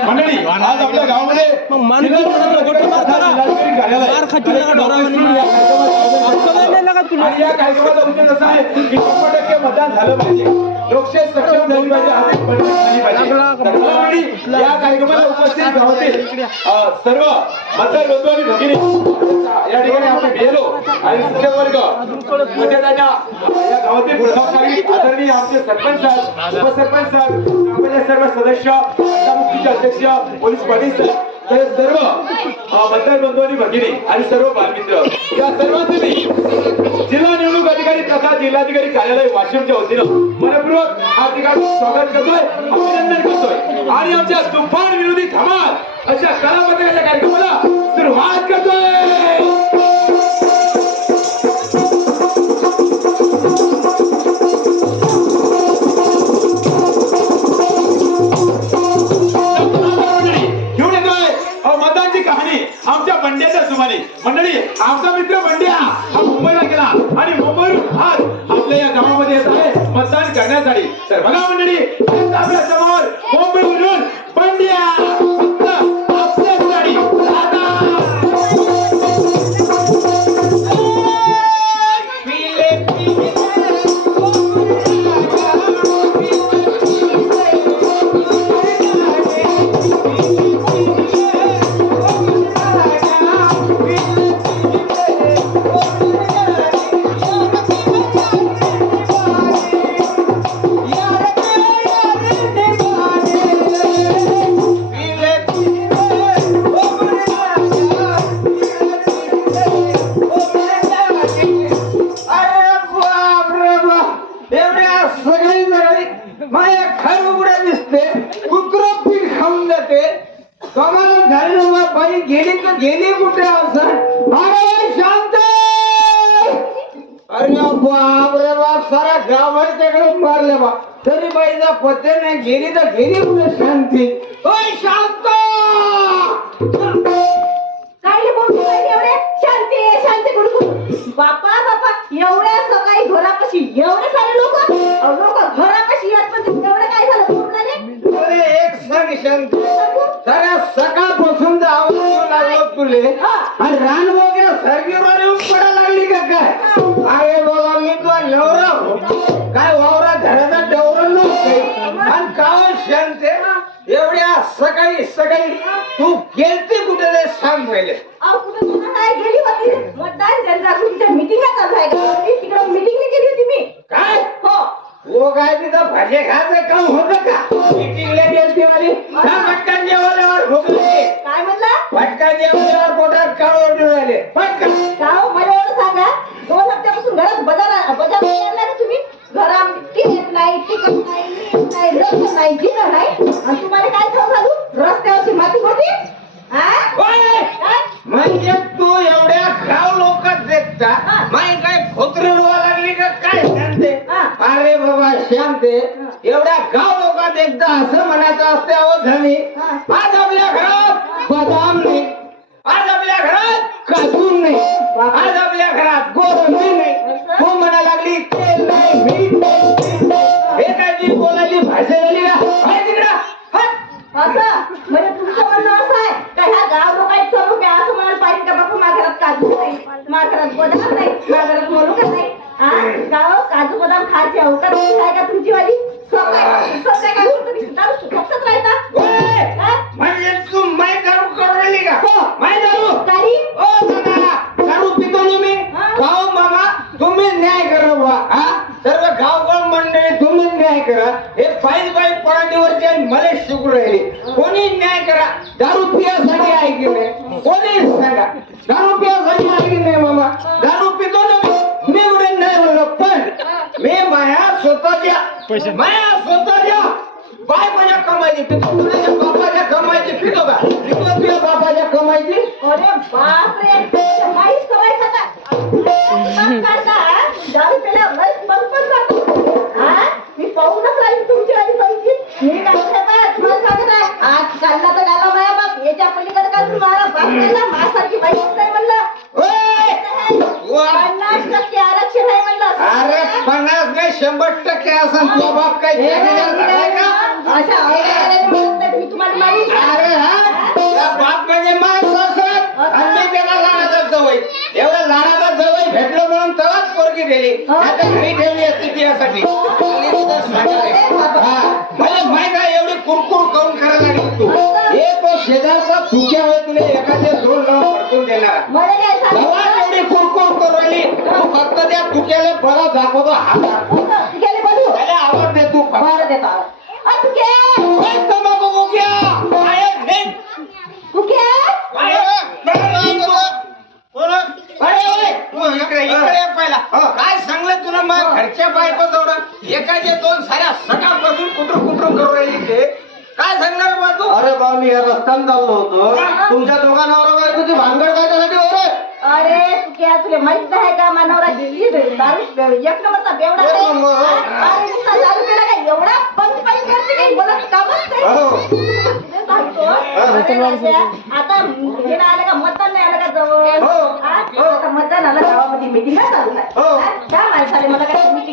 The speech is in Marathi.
मंडळी आज आपल्या गावामध्ये मग मानवी गोटी मार करा मार खातील का ढोरावानी अक्कल नाही लागा तुला आणि या कार्यक्रमाचा उद्देश असा आहे की 100% मतदान झालं पाहिजे, लोकशाही सक्षम झाली पाहिजे, अधिक बळकट झाली पाहिजे. तर मंडळी या कार्यक्रमाला उपस्थित गावातील सर्व मतदार बंधू आणि भगिनी या ठिकाणी आपण गेलो आणि शिक्षक वर्ग म्हणजे त्यांना या गावातील प्रभावशाली आदरणीय आमचे सरपंच साहेब, उपसरपंच साहेब, आपले सर्व सदस्य, मुख्य अध्यक्ष, पोलीस पाटील साहेब, तर सर्व मतदार बंधू आणि भगिनी आणि सर्व बालमित्र या सर्वांचे मी जिल्हा निवडणूक अधिकारी तथा जिल्हाधिकारी कार्यालय वाशिमच्या वतीनं मनपूर्वक हार्दिक स्वागत करतोय, अभिनंदन करतोय आणि आमच्या तुफान विरोधी धमाल अशा कला पथकाच्या कार्यक्रमाला सुरुवात करतोय. आमच्या बंड्याच्या सुमाने मंडळी आमचा मित्र बंड्या हा मुंबईला गेला आणि मुंबईवरून आज आपल्या या गावामध्ये येत आहे मतदान करण्यासाठी. तर बघा मंडळी आपल्या समोर मुंबईवरून बंड्या आपल्यासाठी गेली कुठे असं शांत. अरे बाप रे बाप सारा गावाच्याकडे मारले बा तरी बाईचा पत्ते नाही. गेली तर गेली कुठे शांती. ओय शांत शांती शांती बापा बापा एवढ्या सकाळी घरापाशी एवढे सारे लोक घरापाशी येत पण एवढं काय झालं. एक सांग शांत साऱ्या सकाळपासून आवाज येऊ लागलो तुले आणि रान वगैरे सरगीवर येऊन पडायला लागली का काय. अरे बाबा मी तुला नवरा काय वावरा घराचा डवरा नव्हते आणि काय शांत एवढ्या सकाळी सकाळी तू गेलती कुठे रे सांग पहिले. काय गेली होती मतदान जनजागृतीच्या मिटिंग चालू आहे का तिकडे मिटिंग गेली होती मी. काय हो काय तिथं भाजी खायचं काम होतं का. मिटिंगला गेलती वाली पटकन जेवल्यावर भुकले. काय म्हणला पटकन जेवल्यावर पोटात काळ ओढून राहिले पटकन. काय मला एवढं सांगा 2 हप्त्यापासून घरात बजार आणला का तुम्ही. घरात तिकीट नाही तिकट नाही मीठ नाही रस नाही जिरं नाही आणि तुम्हाला काय खाऊ घालू रस्त्यावरची माती होती. म्हणजे तू एवढ्या गाव लोक देखता माही काय खोतरी रोवा लागली का काय शांते. अरे बाबा शांते एवढ्या गाव लोक देखता असं म्हणायचं असते. अहो धनी आज आपल्या घरात बदाम नाही, आज आपल्या घरात काजू नाही, आज आपल्या घरात गोड नाही. तू म्हणा लागली तेल नाही मीठ नाही. हे काय जी बोलायची भाषा झाली का तिकडा असं म्हणजे तुमचं म्हणणं असं आहे का ह्या गाव लोकांची सर्व काय असं म्हणायला पाहिजे का बापू माझ्या घरात काजू नाही, माझ्या घरात बदाम नाही, माझ्या घरात मनुका नाही. गाव काजू बदाम खायची अवकाश आहे का तुमची वाली. सकाळी काय तुम्ही दारू फक्तच राहता. म्हणजे तू माय दारू करून राहिली का. माय दारू तारी ओ दादा दारू पितो ना मी. गाव मामा तुम्ही न्याय करा बा. सर्व गावगळ मंडळी तुम्ही न्याय करा. हे पायी पायी पराठीवरचे मला शिकून राहिले. कोणी न्याय करा. दारू पियासाठी आहे की नाही कोणी सांगा. दारू पियासाठी आहे की नाही मामा. दारू पितो ना मी एवढे नाही म्हणलं पण मी माया स्वतःच्या बाय माझ्या कमाईची पितो. तुझ्या बापाच्या कमाईची पितो का. पितो तुझ्या बापाच्या कमाईची. अरे बाप रे माहीत कमाई खाता दारू पेल्यावर लस बंद करतो. मी पाहूनच राहील तुमची वाली पाहिजे. मी काय तुम्हाला सांगत आहे आज काढला तर गाला माया बाप याच्या पलीकडे काय तुम्हाला बाप माझ्यासारखी बाई नाही म्हणलं. 50% आरक्षण आहे म्हणलं. अरे 50 नाही 100% असं तुझा बाप काय अशा मी तुम्हाला माहिती मध्ये दिली आता घरी ठेवली असती तिच्यासाठी म्हणजे माहित आहे एवढी कुरकुर करून करायला लागली तू हे तो शेजारचा थुक्या होय तुला एखाद्या दोन लावून पडकून देणार मला काय तेव्हा सांगितलं एवढी कुरकुर करू राहिली तू फक्त त्या थुक्याला बरा दाखवतो हात गेले बघू त्याला आवड दे तू बरं देतो तू ओय, तंबाखू मुक्या बाहेर निघ. इकडे ये पहिला काय सांगलं तुला मग घरच्या बायको जवळ एकाचे दोन साऱ्या सकाळपासून कुठून करू राहिली ते काय सांगणार बा तू अरे बा मी या रस्त्याने चाललो होतो तुमच्या दोघांवर बायकोची भानगड काय झाली हो रे अरे तुझ्या तुला माहित आहे का मानवरा दारू एक नंबरचा बेवडा आहे. अरे नुसता दारू पिला काय एवढा पंच करते काही बोलत कामच नाही. तुला सांगतो, अरे राजा, आता हे नाही आलं का मतदान नाही आलं का जवळ हा? आता मतदान आलं गावामध्ये मिटिंग चालू आहे. त्या माणसाने मला काय